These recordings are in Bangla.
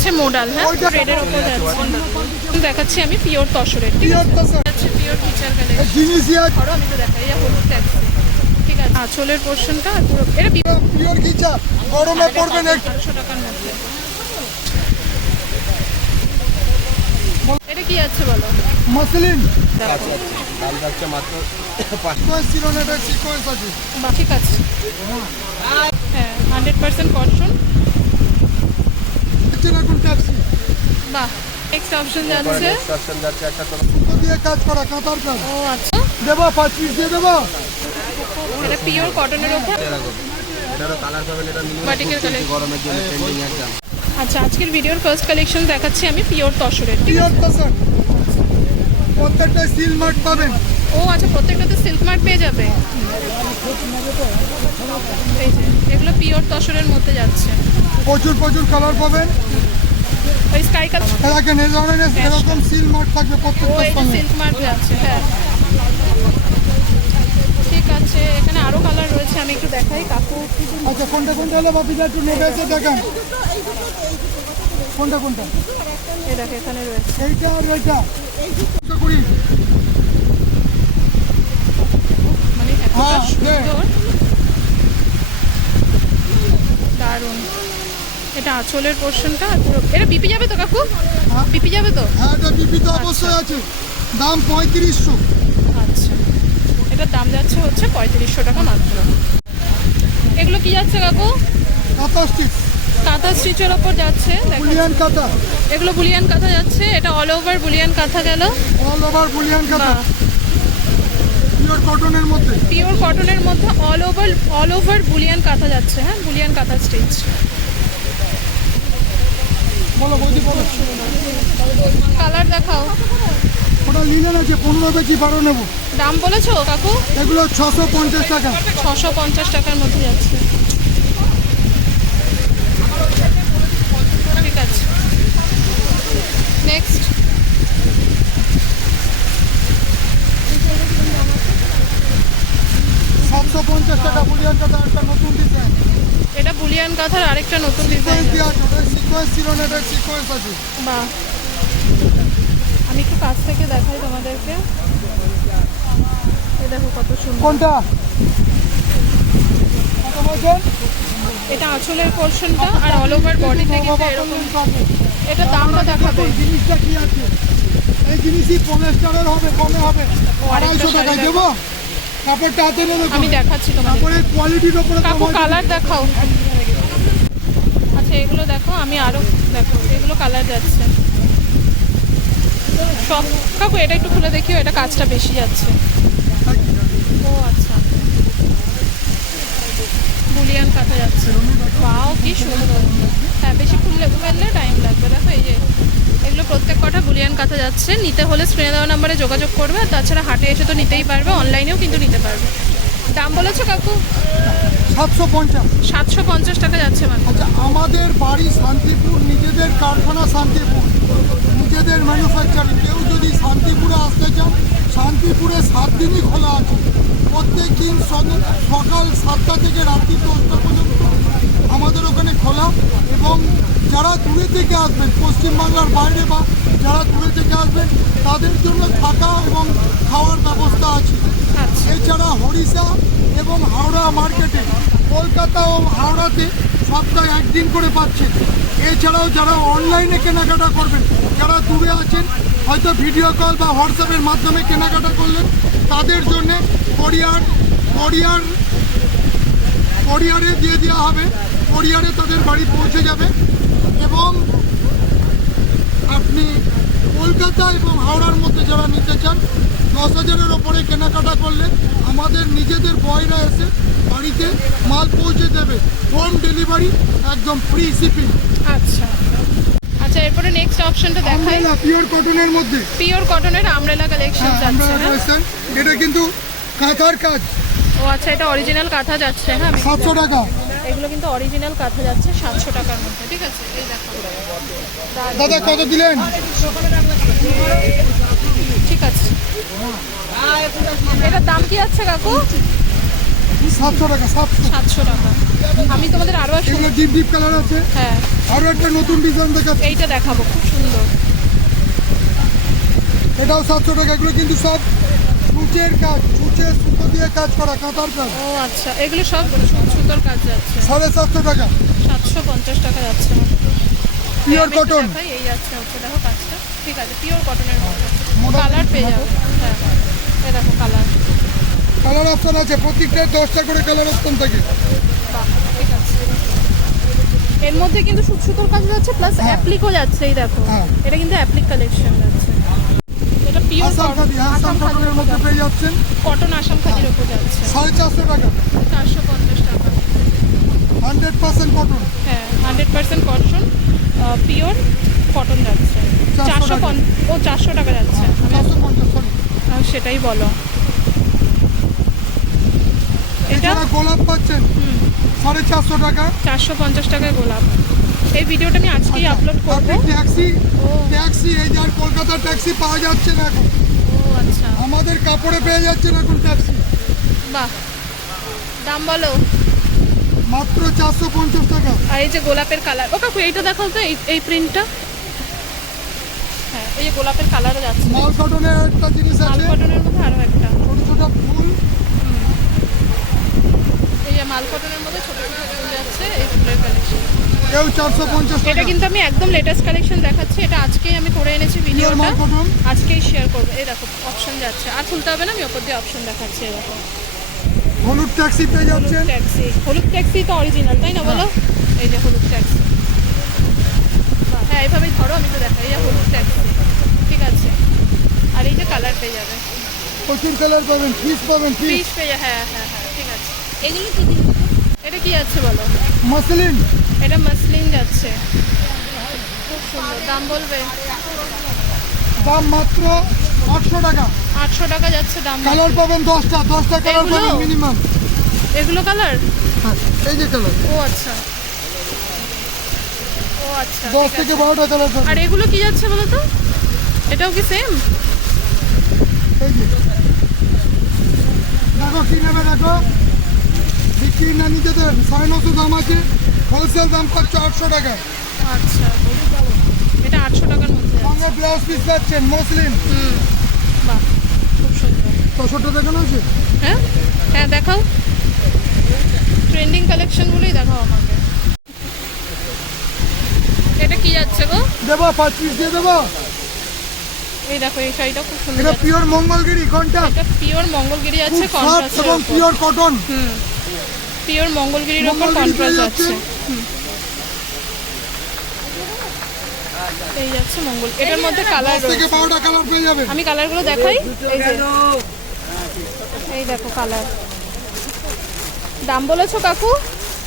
আছে মোডাল, হ্যাঁ রেডের ওপর যাচ্ছে। দেখাচ্ছি আমি পিওর তসরের, ঠিক আছে, পিওর ফিচার কালেকশন। ধরো আমি তো দেখাই, এটা হলুদ ট্যাক্সি, ঠিক আছে। আঁচলের পোর্শনটা পুরো এটা পিওর ঘিচা, গরমে পড়বে না। 1200 টাকার মধ্যে। এটা কি আছে বলো? মসলিন দেখো দাম যাচ্ছে মাত্র সিকোয়েন্স ছিল না, এটা সিকোয়েন্স আছে। বাহ, ঠিক আছে, হ্যাঁ 100% কটন। এখন ট্যাক্সি বাহ, নেক্সট অপশন যাচ্ছে। অপশন যাচ্ছে একটা তো সুতো দিয়ে কাজ করা, কাঁথার কাজ। ও আচ্ছা, দেবা 5 পিস দিয়ে দেবা। এটা পিওর কটনের ওপর এরকম এটারও কালার পাবেন, এটা বাটিকের কালেকশন। গরমের জন্য ট্রেন্ডিং একদম। আচ্ছা, আজকের ভিডিওর ফার্স্ট কালেকশন দেখাচ্ছি আমি পিওর তসরের, ঠিক পিওর আছে। তসর, প্রত্যেকটা সিল মার্ক পাবেন। ও আচ্ছা, প্রত্যেকটাতে সিল্ক মার্ক পেয়ে যাবে। এই যে এগুলো পিওর তসরের মধ্যে যাচ্ছে। প্রচুর প্রচুর কালার পাবেন। ওই স্কাই কালার, দেখেন এই ধরনের এরকম সিল মার্ক থাকবে ও প্রত্যেকটা এই যে সঙ্গে। সিল্ক মার্ক যাচ্ছে, হ্যাঁ ঠিক আছে। এখানে আরো কালার রয়েছে, আমি একটু দেখাই কাকু। আচ্ছা, কোনটা কোনটা হলে বাপিটা একটু নোট আছে দেখেন, কোনটা কোনটা। এই দেখো এখানে রয়েছে। এইটা আর ওইটা কুড়ি। মানে এতটা হ্যাঁ, সুন্দর, দারুণ। এটা আঁচলের পোর্শনটা পুরো। এটা বিপি যাবে তো কাকু? হ্যাঁ। বিপি যাবে তো? হ্যাঁ, এটা বিপি তো অবশ্যই আছে। দাম 3500। আচ্ছা, এটার দাম যাচ্ছে হচ্ছে 3500 টাকা মাত্র। এগুলো কি যাচ্ছে কাকু? কাঁথা স্টিচ, কাঁথা স্টিচের ওপর যাচ্ছে, দেখো বুলিয়ান কাঁথা, এগুলো বুলিয়ান কাঁথা যাচ্ছে। এটা অল ওভার বুলিয়ান কাঁথা গেল। অল ওভার বুলিয়ান কাঁথা, পিওর কটনের মধ্যে। পিওর কটনের মধ্যে অল ওভার বুলিয়ান কাঁথা যাচ্ছে, হ্যাঁ বুলিয়ান কাঁথা স্টিচ। বলো বৌদি বলো। কালার দেখাও। ওটা লিনেন আছে, 15 কেজি 12 নেবো। দাম বলেছো কাকু? এগুলো 650 টাকা। 650 টাকার মধ্যে যাচ্ছে, ঠিক আছে। নেক্সট, 750 টাকা বুলিয়ান কাঁথা, একটা নতুন ডিজাইন। এটা বুলিয়ান কাঁথার আরেকটা নতুন ডিজাইন। সিকোয়েন্স দেওয়া আছে, ওটা সিকোয়েন্স ছিল না, এটা সিকোয়েন্স আছে। বাহ, আমি একটু কাছ থেকে দেখাই তোমাদেরকে। এই দেখো কত সুন্দর। কোনটা কত বলছেন? এটা আঁচলের পোর্শনটা আর অল ওভার বডিতে কিন্তু এরকম। এটা দামটা দেখাবে। জিনিসটা কি আছে, এই জিনিসই পলেস্টারের হবে, কমে হবে। আরেকটা 250 টাকায় শাড়ি দেবো। কাপড়টা হাতে নেবে, আমি দেখাচ্ছি তোমাদের। কাপড়ের কোয়ালিটির উপরে কাকু কম আছে। কালার দেখাও। আচ্ছা এগুলো দেখো, আমি আরো দেখো এগুলো কালার যাচ্ছে সব। কাকু এটা একটু খুলে দেখিও, এটা কাজটা বেশি যাচ্ছে। ও আচ্ছা, বুলিয়ান কাটা যাচ্ছে। বাও কি সুন্দর। হ্যাঁ, বেশি ফেললে টাইম লাগবে। দেখো এই যে এগুলো প্রত্যেক কটা বুলিয়ান কাটা যাচ্ছে। নিতে হলে স্ক্রিনে দেওয়া নাম্বারে যোগাযোগ করবে। আর তাছাড়া হাটে এসে তো নিতেই পারবে, অনলাইনেও কিন্তু নিতে পারবে। দাম বলেছো কাকু? 750। 750 টাকা যাচ্ছে মাত্র। আচ্ছা, আমাদের বাড়ি শান্তিপুর, নিজেদের কারখানা শান্তিপুর, নিজেদের ম্যানুফ্যাকচারিং। কেউ যদি শান্তিপুরে আসতে চান, শান্তিপুরে 7 দিনই খোলা আছে। প্রত্যেক দিন সকাল 7টা থেকে রাত্রি 10টা পর্যন্ত আমাদের ওখানে খোলা। এবং যারা দূরে থেকে আসবেন, পশ্চিমবাংলার বাইরে বা যারা দূরে থেকে আসবেন, তাদের জন্য থাকা এবং খাওয়ার ব্যবস্থা আছে। এছাড়া হরিষা এবং হাওড়া মার্কেটে, কলকাতা ও হাওড়াতে সপ্তাহে 1 দিন করে পাচ্ছে। এছাড়াও যারা অনলাইনে কেনাকাটা করবেন, যারা দূরে আছেন, হয়তো ভিডিও কল বা হোয়াটসঅ্যাপের মাধ্যমে কেনাকাটা করলেন, তাদের জন্যে কোরিয়ারে দিয়ে দেওয়া হবে। কোরিয়ারে তাদের বাড়ি পৌঁছে যাবে। এবং আপনি কলকাতা এবং হাওড়ার মধ্যে যারা নিতে চান, 10,000-এর ওপরে কেনাকাটা করলে আমাদের নিজেদের বয়রা এসে বাড়িতে মাল পৌঁছে দেবে। হোম ডেলিভারি, একদম ফ্রি শিপিং। আচ্ছা আচ্ছা, এরপরে নেক্সট অপশনটা দেখাই। পিওর কটনের মধ্যে, পিওর কটনের আমরেলা কালেকশন যাচ্ছে, হ্যাঁ? এটা কিন্তু কাঁথার কাজ। ও আচ্ছা, এটা অরিজিনাল কাঁথা যাচ্ছে, হ্যাঁ 700 টাকা। এগুলো কিন্তু অরিজিনাল কাঁথা যাচ্ছে 700 টাকার মধ্যে, ঠিক আছে। এই দেখো দাদা কত দিলেন? ঠিক আছে। এটার দাম কি আছে কাকু? 700 টাকা। 700 টাকা। আমি তোমাদের আরো একটা এগুলো ডিপ ডিপ কালার আছে। হ্যাঁ আরও একটা নতুন ডিজাইন দেখাচ্ছি, এইটা দেখাবো, খুব সুন্দর। এটাও 700 টাকা। এগুলো কিন্তু সব সূচের কাজ, সূচের সুতো দিয়ে কাজ করা, কাঁথার কাজ। ও আচ্ছা, এগুলো সব সুতোর কাজ যাচ্ছে। 750 টাকা। 750 টাকা যাচ্ছে। পিওর আমি একটু কটন। দেখাই, এই যাচ্ছে হচ্ছে, দেখো কাজটা ঠিক আছে, পিওর কটনের মধ্যে Modern কালার পেয়ে যাবে। হ্যাঁ এই দেখো কালার, কালার অপশন আছে, প্রত্যেকটায় 10টা করে কালার অপশন থাকে। বাহ ঠিক আছে। এর মধ্যে কিন্তু সুতোর কাজ যাচ্ছে, প্লাস অ্যাপ্লিকও যাচ্ছে। এই দেখো হ্যাঁ। এটা কিন্তু অ্যাপ্লিক কালেকশন যাচ্ছে। এটা পিওর আসাম খাদি, আসাম কটনের মধ্যে পেয়ে যাচ্ছেন কটন, আসাম খাদির ওপর যাচ্ছে। 450 টাকা। 450 টাকা। 100% কটন। হ্যাঁ 100% কটন, পিওর কটন যাচ্ছে। 400 টাকা। ও 400 টাকা যাচ্ছে। 450, সরি। সেটাই বলো। এটা এছাড়া গোলাপ পাচ্ছেন 450 টাকা। 450 টাকায় গোলাপ। এই ভিডিওটা আমি আজকেই আপলোড করবো। আপনি ট্যাক্সি, ও ট্যাক্সি এই যার কলকাতা ট্যাক্সি পাওয়া যাচ্ছে না এখন, ও আচ্ছা, আমাদের কাপড়ে পেয়ে যাচ্ছেন এখন ট্যাক্সি। বাহ। দাম বলো। মাত্র 450 টাকা। আর এই যে গোলাপের কালার, ও কাকু এইটা দেখাও তো, এই প্রিন্টটা। হ্যাঁ এই যে গোলাপের কালারও যাচ্ছে। মাল কটনের একটা জিনিস লাল আছে, কটনের মধ্যে আরও একটা, ছোট ছোট ফুল। এই যে মাল কটনের মধ্যে ছোট ছোট ফুল যাচ্ছে, এই ফুলের কালেকশন। কেউ 450 এটা টাকা। কিন্তু আমি একদম লেটেস্ট কালেকশন দেখাচ্ছি, এটা আজকেই আমি করে এনেছি পিওর ভিডিওটা, মাল কটন। আজকেই শেয়ার করবো। এই দেখো অপশন যাচ্ছে, আর খুলতে হবে না, আমি ওপর দিয়ে অপশন দেখাচ্ছি। এই দেখো হলুদ ট্যাক্সি পেয়ে যাচ্ছেন। ট্যাক্সি, হলুদ ট্যাক্সি তো অরিজিনাল তাই না বলো? এই যে হলুদ ট্যাক্সি, হ্যাঁ এইভাবেই ধরো, আমি তো দেখাই। এই যে হলুদ ট্যাক্সি, ঠিক আছে। আর এই যে কালার পেয়ে যাবে, প্রচুর কালার পাবেন, ফিস পাবেন, ফিস। পিস পেয়ে যাবে। হ্যাঁ হ্যাঁ হ্যাঁ ঠিক আছে। এগুলো কি এটা কি যাচ্ছে বলো? মাসলিন। এটা মাসলিন যাচ্ছে, খুব সুন্দর। দাম বলবে? দাম মাত্র 800 টাকা। 800 টাকা যাচ্ছে দাম। কালার পাবেন 10টা, 10টা কালার এগুলো? পাবেন মিনিমাম। এগুলো কালার? হ্যাঁ, এই যে কালার ও আচ্ছা, ও আচ্ছা 10 ঠিক থেকে আছে। 12টা কালার আর পাবেন। এগুলো কি যাচ্ছে বলো তো? এটাও কি সেম? এই যে দেখো কি নেবে, দেখো বিক্রি না নিজেদের 950 দাম আছে, হোলসেল দাম পাচ্ছ 800 টাকা। আচ্ছা, এটা 800 টাকার মধ্যে আছে। সঙ্গে ব্লাউজ পিস পাচ্ছেন মসলিন। বাহ খুব সুন্দর। 600 দেখানো আছে। হ্যাঁ হ্যাঁ দেখাও, ট্রেন্ডিং কালেকশনগুলোই দেখাও আমাকে। এটা কি যাচ্ছে গো? দেবো 5 পিস দিয়ে দেবো। এই দেখো এই শাড়িটা খুব সুন্দর এটা যাচ্ছে। পিওর মঙ্গলগিরি কন্টাক্ট, এটা পিওর মঙ্গলগিরি আছে, খুব সফট কন্ট্রাস্টের এবং উপর। Pure cotton. পিওর মঙ্গলগিরির উপর মঙ্গলগিরি কন্ট্রাস্ট পেয়ে যাচ্ছে। যাচ্ছেন। এই যাচ্ছে মঙ্গল, এটার মধ্যে কালার 10 থেকে রয়েছে। 12টা কালার পেয়ে যাবেন। আমি কালারগুলো দেখাই। এই যে এই দেখো কালার। দাম বলেছো কাকু?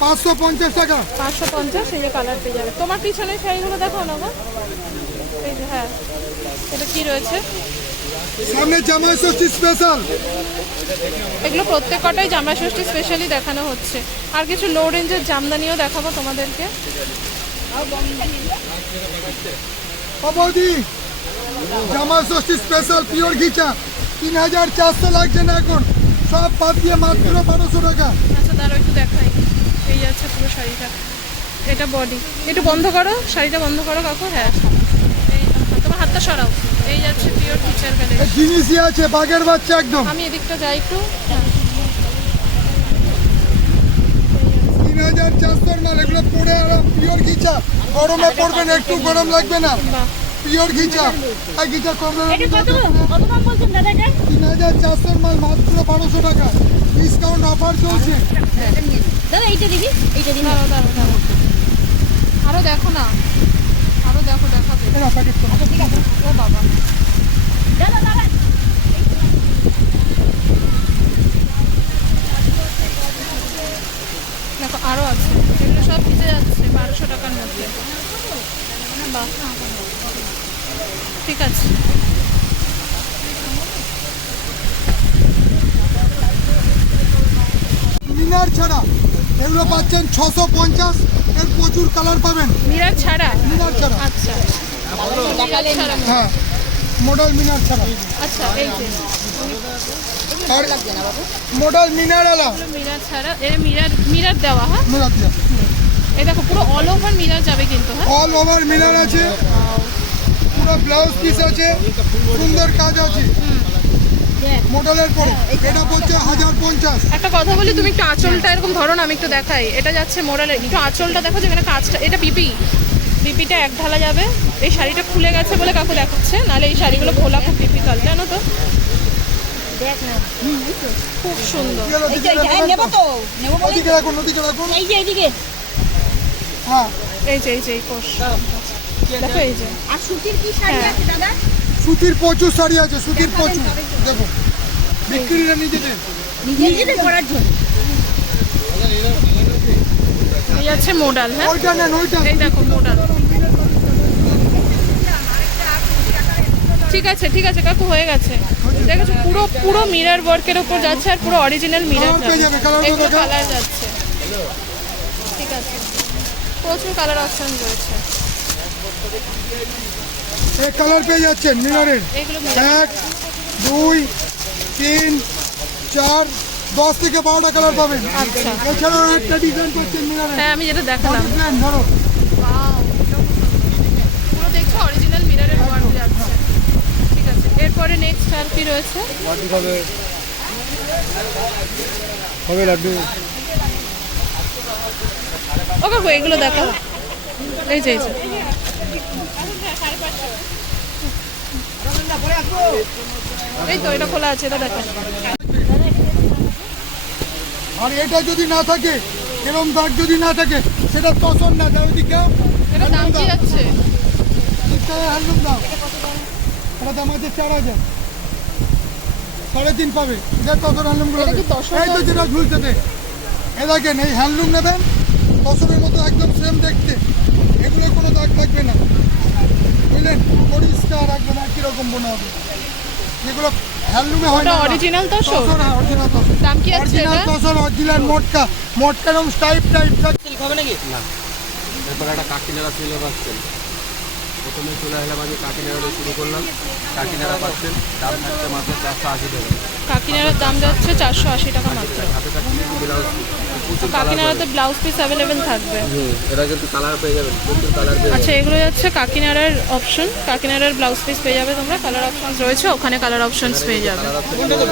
550 টাকা। 550। এই যে কালার পেয়ে যাবে। তোমার পিছনের শাড়িগুলো দেখাও না গো। এই যে হ্যাঁ, এটা কি রয়েছে? সামনে জামাই ষষ্ঠী স্পেশাল। এগুলো প্রত্যেক কটাই জামাই ষষ্ঠী স্পেশালি দেখানো হচ্ছে। আর কিছু লো রেঞ্জের জামদানিও দেখাবো তোমাদেরকে। ও বৌদি, জামাই ষষ্ঠী স্পেশাল পিওর ঘিচা 3400 লাগছে না এখন, সব বাদ দিয়ে মাত্র 1200 টাকা। আচ্ছা দাঁড়াও একটু দেখাই। এই আছে পুরো শাড়িটা, এটা বডি। একটু বন্ধ করো, শাড়িটা বন্ধ করো কাকু। হ্যাঁ এই তোমার হাতটা সরাও। এই যাচ্ছে পিওর টিচার এই কালেকশন। জিনিসই আছে বাগের বাচ্চা একদম। আমি এদিকটা যাই একটু। হ্যাঁ 3400 মাল, এগুলো পরে আরাম, পিওর ঘিচা। গরমে পড়বেন, একটু গরম লাগবে না, বাহ পিওর ঘিচা। এই ঘিচা কম দামে এটা কত কত দাম বলছেন দাদা? এটা 3400 মাল মাত্র 1200 টাকা, ডিসকাউন্ট অফার চলছে। দাদা এইটা দিবি, এইটা দিবি। দাঁড়াও দাঁড়াও দাঁড়াও, আরও দেখো না, আরও দেখো, দেখাবে। এই নাও প্যাকেট করো। আচ্ছা ঠিক আছে। ও বাবা, দাদা দাদা দেখো আরও আছে। এগুলো সব ভিজে যাচ্ছে 1200 টাকার মধ্যে। বাহ ঠিক আছে। মিনার ছাড়া এগুলো পাচ্ছেন 650, এর প্রচুর কালার পাবেন। মিরার ছাড়া? মিনার ছাড়া, আচ্ছা মিরার ছাড়া। হ্যাঁ মডেল মিনার ছাড়া। আচ্ছা এই যে আর লাগছে না বাবু। মডেল মিনারেলা মিরার ছাড়া এর মিরার দেওয়া, হ্যাঁ মিনার দিয়া এই দেখো পুরো অল ওভার মিরার যাবে কিন্তু, হ্যাঁ অল ওভার মিনার আছে, পুরো ব্লাউজ পিস আছে, সুন্দর কাজ আছে দেখ মডেলের পরে। এটা পড়ছে 1050। একটা কথা বলি, তুমি একটু আঁচলটা এরকম ধরো না, আমি একটু দেখাই। এটা যাচ্ছে মোড়ালে, একটু আঁচলটা দেখো যেখানে কাজটা, এটা বিপিটা এক ঢালা যাবে। এই শাড়িটা খুলে গেছে বলে কাকু দেখাচ্ছে, নাহলে এই শাড়িগুলো খোলা খুব ডিফিকাল্ট, জানো তো। দেখ না। খুব সুন্দর। এইটা হ্যাঁ নেবো তো, নেবো বলে। ওদিকে রাখুন, ওদিকে রাখুন। এই যে এইদিকে। হ্যাঁ, এই যে এই কোষ দেখো, এই যে আর সুতির কি শাড়ি হ্যাঁ। আছে দাদা? সুতির প্রচুর শাড়ি আছে, সুতির প্রচুর। দেখুন বিক্রিরা নিজেদের। নিজেদের পরার জন্য। এই যাচ্ছে মোডাল, হ্যাঁ ওইটা নেন, ওইটা। এই দেখো মোডাল। ঠিক আছে কাকু, হয়ে গেছে। দেখেছো পুরো মিরর ওয়ার্কের উপর যাচ্ছে, আর পুরো অরিজিনাল মিরর Colour পেয়ে যাবে, colour এগুলো দেখাও। কালার যাচ্ছে। ঠিক আছে, প্রচুর কালার অপশন রয়েছে। এই কালার পেয়ে যাচ্ছেন মিনারের। এগুলো mirror। 1 2 3 4 10 থেকে 12টা কালার পাবেন। আচ্ছা। এছাড়াও একটা ডিজাইন করছেন মিনারের। হ্যাঁ আমি যেটা দেখালাম, প্ল্যান ধরো। Wow, এটাও খুব সুন্দর। পুরো দেখছো অরিজিনাল মিররের ওয়ার্ক যাচ্ছে। ঠিক আছে, এরপরে নেক্সট আর কি রয়েছে? হবে লাড্ডু। ও কাকু এগুলো দেখো, এই যে এই তো এটা খোলা আছে, এটা দেখো। আর এটা যদি না থাকে, এরকম দাগ যদি না থাকে, সেটা তসন না, যার ওদিকে এটা দাম কি যাচ্ছে? হ্যান্ডলুম দাও। এটা দাম আছে 4000, 3.5 পাবে। এটা তসন হ্যান্ডলুমগুলো। এটা কি তসর এই তো যেটা ঝুলছে দেখ, এ দেখেন এই হ্যান্ডলুম নেবেন, তসরের মতো একদম সেম দেখতে। এগুলো কোনো দাগ থাকবে না, বুঝলেন, পরিষ্কার একদম একই রকম বোনা হবে। যেগুলো হ্যান্ডলুমে হয় ওটা না। অরিজিনাল তসর? তসর, হ্যাঁ অরিজিনাল তসর। দাম কি আছে অরিজিনাল এটা? তসর, অরিজিনাল মোটকা, মোটকা রকম টাইপ। এরপর একটা কাকিনাড়া চলে পাচ্ছেন। প্রথমে চলে আসলাম, আজকে কাকিনাড়া দিয়ে শুরু করলাম। কাকিনাড়া পাচ্ছেন, দাম থাকছে মাত্র 480 টাকা। কাকিনাড়ার দাম যাচ্ছে 480 টাকা মাত্র। হাতে থাকছে কিন্তু ব্লাউজ প্রচুর কালার। কাকিনাড়াতে ব্লাউজ পিস অ্যাভেলেবেল থাকবে। এরা কিন্তু কালার পেয়ে যাবেন, প্রচুর কালার পেয়ে আচ্ছা, যাবেন। এগুলো যাচ্ছে কাকিনাড়ার অপশন। কাকিনাড়ার ব্লাউজ পিস পেয়ে যাবে তোমরা, কালার অপশনস রয়েছে, ওখানে কালার অপশনস পেয়ে যাবে। কালার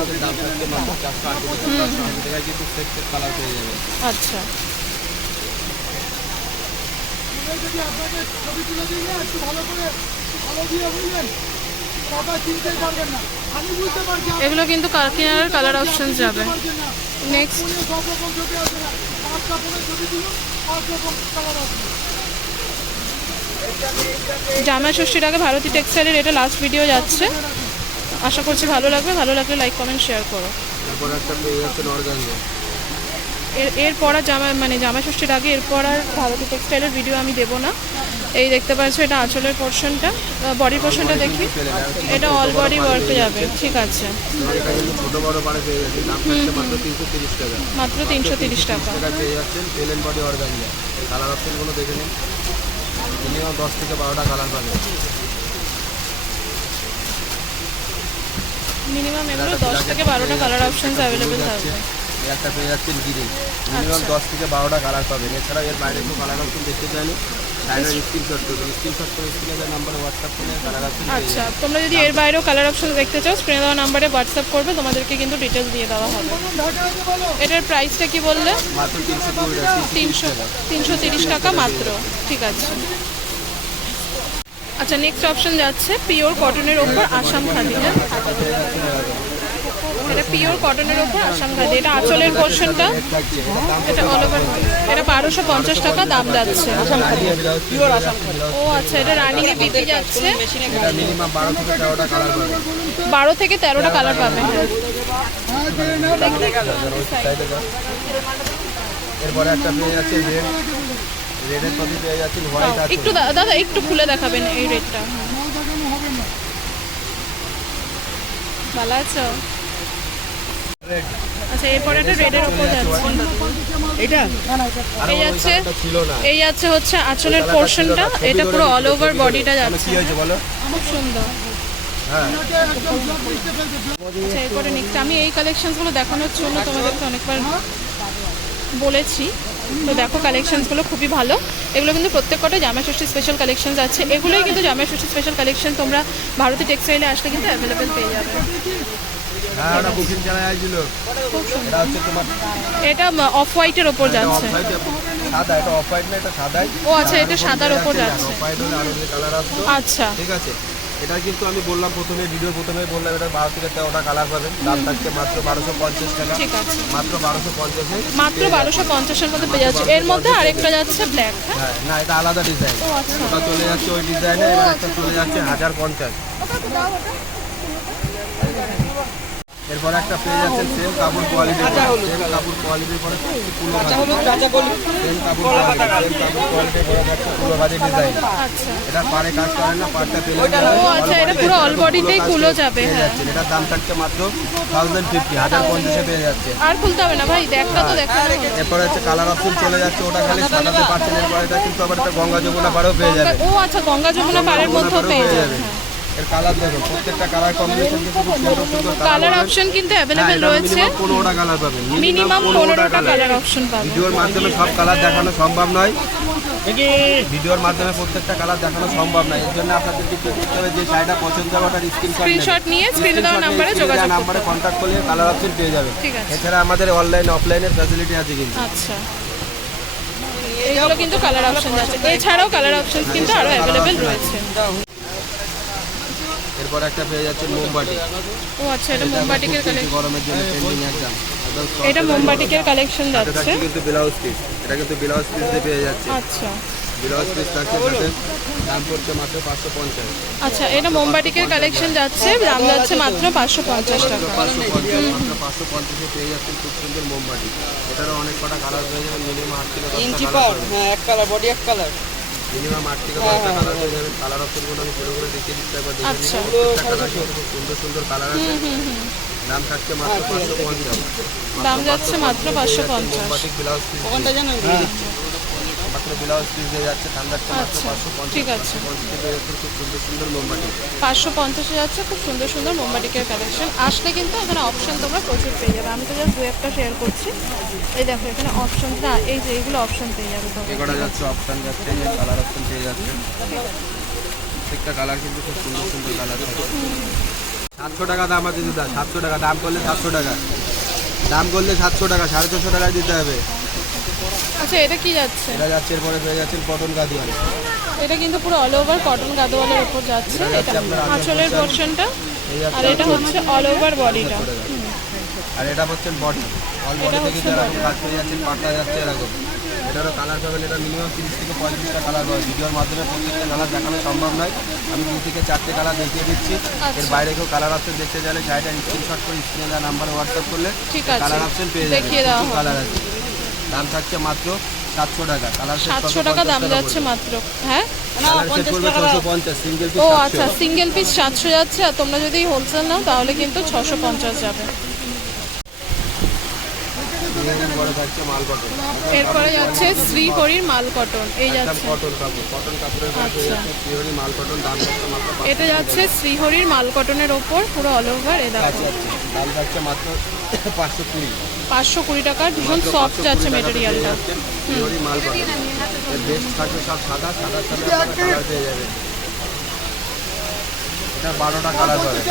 আছে, দাম থাকছে মাত্র 480 টাকায় কিন্তু সেট কালার পেয়ে যাবেন। আচ্ছা, যদি আপনাকে ছবি তুলে দিই না একটু ভালো করে, ভালো দিয়ে বুঝলেন, কথা চিনতেই পারবেন না। আমি বুঝতে পারছি আপনি এগুলো কিন্তু কাকিনাড়ার কালার অপশনস যাবে। পারছেন না। নেক্সট ফোনে সব রকম ছবি আসবে না, 5টা ফোনের ছবি দিল, 5 রকম কালার আসবে। জামাই ষষ্ঠীর আগে ভারতী টেক্সটাইলের এটা লাস্ট ভিডিও যাচ্ছে। আশা করছি ভালো লাগবে, ভালো লাগলে লাইক কমেন্ট শেয়ার করো। তারপর একটা পেয়ে যাচ্ছেন অর্গানজা। এরপর আর জামাই ষষ্ঠীর আগে এরপর আর ভারতী টেক্সটাইলের ভিডিও আমি দেবো না। এই দেখতে পাচ্ছ, এটা আঁচলের পোর্শনটা, বডির পোর্শনটা দেখি, এটা অল বডি ওয়ার্কে যাবে। ঠিক আছে, এটা কিন্তু ছোটো বড় পাড়ে পেয়ে যাচ্ছেন, দাম থাকছে মাত্র 330 টাকা। মাত্র 330 টাকা। এটা পেয়ে যাচ্ছেন প্লেন বডি অর্গানজা। কালার অপশনগুলো দেখে নিন, মিনিমাম 10 থেকে 12টা কালার পাবেন। মিনিমাম এগুলো 10 থেকে 12টা কালার অপশনস অ্যাভেলেবেল থাকবে। এই একটা পেয়ে যাচ্ছেন গ্রিন, মিনিমাম 10 থেকে 12টা কালার পাবেন। এছাড়াও এর বাইরে কোনো কালার অপশন দেখতে চাইলে সাইডের স্ক্রিনশট করবেন, স্ক্রিনশট করে স্ক্রিনে নাম্বারে হোয়াটসঅ্যাপ করলে কালার অপশন পেয়ে আচ্ছা, যাবেন। তোমরা যদি এর বাইরেও কালার অপশন দেখতে চাও, স্ক্রিনে দেওয়া নাম্বারে হোয়াটসঅ্যাপ করবে, তোমাদেরকে কিন্তু ডিটেলস দিয়ে দেওয়া হবে। ঢাকা আছে বলো। এটার প্রাইসটা কি বললে? মাত্র 330 টাকা মাত্র। ঠিক আছে। আচ্ছা, নেক্সট অপশন যাচ্ছে পিওর কটনের ওপর আসাম খাদি। হ্যাঁ, এটা পিওর কটনের ওপর আসাম খাদি। এটা আঁচলের পোর্শনটা, এটা অল ওভার, এটা 1250 টাকা দাম যাচ্ছে। ও আচ্ছা, এটা রানিং এ বিপি যাচ্ছে। মিনিমাম 12 থেকে 13টা কালার পাবেন। 12 থেকে 13টা কালার পাবে। হ্যাঁ, হ্যাঁ জেনে নাও। এরপরে একটা পেয়ে যাচ্ছে রেড, রেডের প্রতি পেয়ে যাচ্ছেন হোয়াইট আছে। একটু দাদা একটু খুলে দেখাবেন এই রেটটা। নাও দেখানো হবে না। ভালো আছো? আচ্ছা, এরপরে একটা রেডের ওপর যাচ্ছে। এই যাচ্ছে, ছিল না। এই যাচ্ছে হচ্ছে আঁচলের পোর্শনটা, এটা পুরো অল ওভার বডিটা যাচ্ছে। কি হয়েছে বলো? খুব সুন্দর। হ্যাঁ এনাকে একদম ব্লক লিস্টে ফেলতে আচ্ছা এরপরে নেক্সট আমি এই কালেকশনসগুলো দেখানোর জন্য তোমাদেরকে অনেকবার বলেছি। তো দেখো কালেকশনসগুলো খুবই ভালো, এগুলো কিন্তু প্রত্যেকটা জামাই ষষ্ঠী স্পেশাল কালেকশনস আছে। এগুলোই কিন্তু জামাই ষষ্ঠী স্পেশাল কালেকশন, তোমরা ভারতী টেক্সটাইলে আসলে কিন্তু অ্যাভেলেবেল পেয়ে যাবে। হ্যাঁ ওটা বুকিং জানা যাচ্ছিল। খুব সুন্দর, এটা হচ্ছে তোমার এটা অফ হোয়াইটের ওপর যাচ্ছে। অফ হোয়াইট সাদা, এটা অফ হোয়াইট না, এটা সাদাই। ও আচ্ছা, এটা সাদার ওপর যাচ্ছে। অফ হোয়াইট হলে আরো যে কালার আসতো। আচ্ছা ঠিক আছে, এটা কিন্তু আমি বললাম প্রথমে ভিডিও প্রথমে বললাম এটা 12 থেকে 13টা কালার পাবেন। দাম থাকছে মাত্র 1250 টাকা। ঠিক আছে, মাত্র 1250 এ মাত্র 1250-এর মধ্যে পেয়ে যাচ্ছে। এর মধ্যে আরেকটা যাচ্ছে ব্ল্যাক। হ্যাঁ না এটা আলাদা ডিজাইন। ও আচ্ছা, ওটা চলে যাচ্ছে ওই ডিজাইনে, এবার একটা চলে যাচ্ছে 1050। এরপর একটা পেয়ে যাচ্ছে সেম কাপড় কোয়ালিটি, সেম কাপড় কোয়ালিটির পরে পুরো সেম কাপড় কোয়ালিটি পরে যাচ্ছে পুরো বাজে ডিজাইন। আচ্ছা এটা পারে কাজ করেন না, পারটা পেলে ও আচ্ছা, এটা পুরো অল বডিতেই কুলো যাবে। হ্যাঁ, এটার দাম থাকছে মাত্র 1050, 1050 পেয়ে যাচ্ছে। আর খুলতে হবে না ভাই, দেখটা তো দেখানো হচ্ছে। এরপরে হচ্ছে কালার অপশন চলে যাচ্ছে, ওটা খালি সাদাতে পাচ্ছেন। এরপর এটা কিন্তু আবার একটা গঙ্গা যমুনা পাড়েও পেয়ে যাবে। ও আচ্ছা, গঙ্গা যমুনা পাড়ের মধ্যেও পেয়ে যাবে। এর কালার দেখুন, প্রত্যেকটা কালার কম্বিনেশন কিন্তু খুব সুন্দর সুন্দর কালার অপশন কিন্তু অ্যাভেলেবেল রয়েছে। 15টা কালার পাবেন, মিনিমাম 15টা কালার অপশন পাবে। ভিডিওর মাধ্যমে সব কালার দেখানো সম্ভব নয়। ভিডিওর মাধ্যমে প্রত্যেকটা কালার দেখানো সম্ভব নয়। এর জন্য আপনাদেরকে কি করতে হবে, যে শাড়িটা পছন্দ হবে ওটার স্ক্রিনশট নিয়ে স্ক্রিনে দেওয়া নম্বরে যোগাযোগ করতে নাম্বারে কন্ট্যাক্ট করলে কালার অপশন পেয়ে যাবে। ঠিক আছে। এছাড়া আমাদের অনলাইন অফলাইনের ফ্যাসিলিটি আছে কিন্তু। আচ্ছা, এইগুলো কিন্তু কালার অপশন আছে। এছাড়াও কালার অপশন কিন্তু আরো অ্যাভেলেবেল রয়েছে। এরপর একটা পেয়ে যাচ্ছে মোমবাটি। ও আচ্ছা, এটা মোমবাটিকের কালেকশন। গরমের জন্য ট্রেন্ডিং একদম। এটা মোমবাটিকের কালেকশন এটা যাচ্ছে। থাকছে কিন্তু ব্লাউজ পিস, এটা কিন্তু ব্লাউজ পিস দিয়ে পেয়ে যাচ্ছে। আচ্ছা ব্লাউজ পিস থাকছে, সাথে দাম পড়ছে মাত্র 550। আচ্ছা, এটা মোমবাটিকের কালেকশন যাচ্ছে, দাম যাচ্ছে মাত্র 550 টাকা। 550 মাত্র 550 পেয়ে যাচ্ছে খুব সুন্দর মোমবাটি। এটারও অনেক কটা কালার পেয়ে যাবেন, মিনিমাম 8 থেকে 10টা কালার। হ্যাঁ, এক কালার বডি এক কালার। মিনিমাম 8 থেকে 10টা কালার পেয়ে যাবেন। কালার অপশনগুলো আমি পুরো করে দেখিয়ে দিচ্ছি, একবার দেখে আচ্ছা। নিন। প্রত্যেকটা কালার কিন্তু খুব সুন্দর সুন্দর কালার আছে। দাম থাকছে মাত্র 550। দাম যাচ্ছে মাত্র 550। মোমবাটি ব্লাউজ পিস ওখানটা জানো মাত্র ব্লাউজ পিস দিয়ে যাচ্ছে, দাম যাচ্ছে মাত্র আচ্ছা, 550। ঠিক আছে। 550 পেয়ে যাচ্ছে খুব সুন্দর সুন্দর মোমবাটি। 550-এ যাচ্ছে খুব সুন্দর সুন্দর মোমবাটিকের কালেকশন। আসলে কিন্তু এখানে অপশন তোমরা প্রচুর পেয়ে যাবে। আমি তো জাস্ট দু একটা শেয়ার করছি। এই দেখো এখানে অপশন, না এই যে এইগুলো অপশন পেয়ে যাবে তোমরা। এগুলো যাচ্ছে অপশন যাচ্ছে, যে কালার অপশন পেয়ে যাচ্ছে। প্রত্যেকটা কালার কিন্তু খুব সুন্দর সুন্দর কালার থাকে। 700 টাকা দাম আছে জুতা, 700 টাকা দাম করলে 700 টাকা, দাম করলে 700 টাকা, 450 টাকায় দিতে হবে। আচ্ছা, এটা কি যাচ্ছে? এটা যাচ্ছে, এরপরে পেয়ে যাচ্ছে কটন গাদুয়াল। এটা কিন্তু পুরো অল ওভার কটন গাদোয়ালের উপর যাচ্ছে। এটা আঁচলের পোর্শনটা, আর এটা হচ্ছে অল ওভার বডিটা। আর এটা হচ্ছে বডি, অল বডি থেকে যেরকম কাজ পেয়ে যাচ্ছে, পাটটা যাচ্ছে এরকম। এটারও কালার পাবেন, এটা মিনিমাম 30 থেকে 35টা কালার পাবে। ভিডিওর মাধ্যমে প্রত্যেকটা কালার দেখানো সম্ভব নয়, আমি 2 থেকে 4টে কালার দেখিয়ে দিচ্ছি। এর বাইরে কেউ কালার অপশন দেখতে চাইলে শাড়িটা স্ক্রিনশট করে স্ক্রিনে দেওয়া নাম্বারে হোয়াটসঅ্যাপ করলে ঠিক আছে, কালার অপশন পেয়ে যাবে। দেখিয়ে দেওয়া হবে। কালার আছে, দাম থাকছে মাত্র 700 টাকা। কালার 700 টাকা দাম যাচ্ছে মাত্র। হ্যাঁ, কালার সেট করবে 650, সিঙ্গেল পিস ও 700। আচ্ছা, সিঙ্গেল পিস 700 যাচ্ছে, আর তোমরা যদি হোলসেল নাও তাহলে কিন্তু 650 যাবে। বড় থাকছে মাল কটন। এরপরে যাচ্ছে শ্রীহরির মাল কটন। এই একদম যাচ্ছে, কটন কাপড়, কটন কাপড়ের মধ্যে আচ্ছা। যাচ্ছে পিওরই মাল কটন, দাম থাকছে মাত্র 500 এটা যাচ্ছে শ্রীহরির মাল কটনের ওপর পুরো অল ওভার। এ দেখো আচ্ছা, দাম থাকছে মাত্র 520। 520 টাকা, ভীষণ সফট যাচ্ছে মেটেরিয়ালটা। পিওরই মাল কটন। এর বেস্ট থাকবে সব সাদা, সাদার সাথে আপনারা কালার পেয়ে যাবেন। এটা 12টা কালার পাবেন,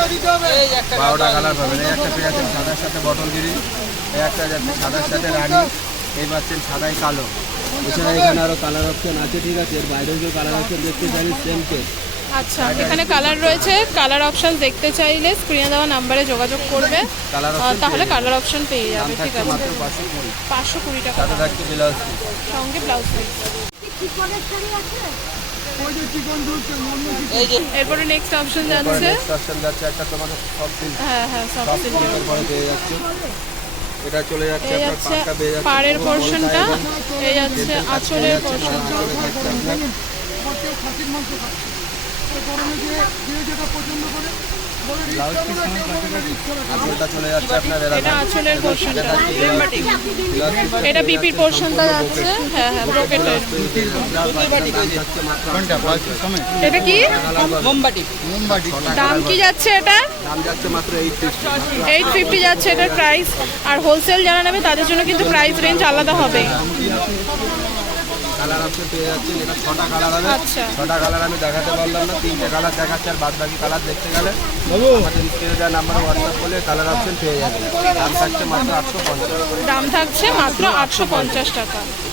12টা কালার পাবেন। এই একটা পেয়ে যাচ্ছেন সাদার সাথে বটল গ্রিন, এই একটা যাচ্ছে সাদার সাথে রানি, এই পাচ্ছেন সাদাই কালো। এছাড়া এখানে আরও কালার অপশন আছে, ঠিক আছে। এর বাইরেও কেউ কালার অপশন দেখতে চাইলে সেম কেস। আচ্ছা, এখানে কালার রয়েছে। কালার অপশন দেখতে চাইলে স্ক্রিনে দেওয়া নাম্বারে যোগাযোগ করবে, কালার অপশন তাহলে কালার অপশন পেয়ে দাম যাবে। ঠিক থাকছে আছে, মাত্র 520। 520 টাকা সাথে থাকছে ব্লাউজ পিস। সঙ্গে ব্লাউজ পিস। ওই যে চিকন দুধ অন্য কিছু এই যে এরপরে নেক্সট অপশন এরপরে যাচ্ছে। নেক্সট অপশন যাচ্ছে একটা তোমাদের সফট সিল্ক। হ্যাঁ হ্যাঁ, সফট সফট সিল্কের সিল্কের পরে পেয়ে যাচ্ছে, এটা চলে যাচ্ছে এই আপনার যাচ্ছে পাটটা পেয়ে যাচ্ছে পাড়ের পুরো পোর্শনটা, বড়টা এই যাচ্ছে আঁচলের পোর্শন। খাসির মাংস খাচ্ছে। গরমে যে যেটা পছন্দ করে আঁচলটা চলে যাচ্ছে আপনার এটা এরকম আঁচলের পোর্শনটা, ব্লাউজ এটা বিপির পোর্শনটা যাচ্ছে, হ্যাঁ হ্যাঁ ব্রোকেটের। এটা কি মোমবাটি দাম কি যাচ্ছে এটা? দাম যাচ্ছে মাত্র 850 850 যাচ্ছে এটার প্রাইস। আর হোলসেল যারা নেবে তাদের জন্য কিন্তু প্রাইস রেঞ্জ আলাদা হবে। কালার অপশন পেয়ে যাচ্ছেন, এটা 6টা কালার হবে। আচ্ছা। 6টা কালার আমি দেখাতে পারলাম না, 3টে কালার দেখাচ্ছে, আর বাদ বাকি কালার দেখতে গেলে আমাদের স্ক্রিনে দেওয়া নাম্বারে হোয়াটসঅ্যাপ করলে কালার অপশন পেয়ে যাবেন। দাম থাকছে মাত্র 850। দাম থাকছে মাত্র 850 টাকা।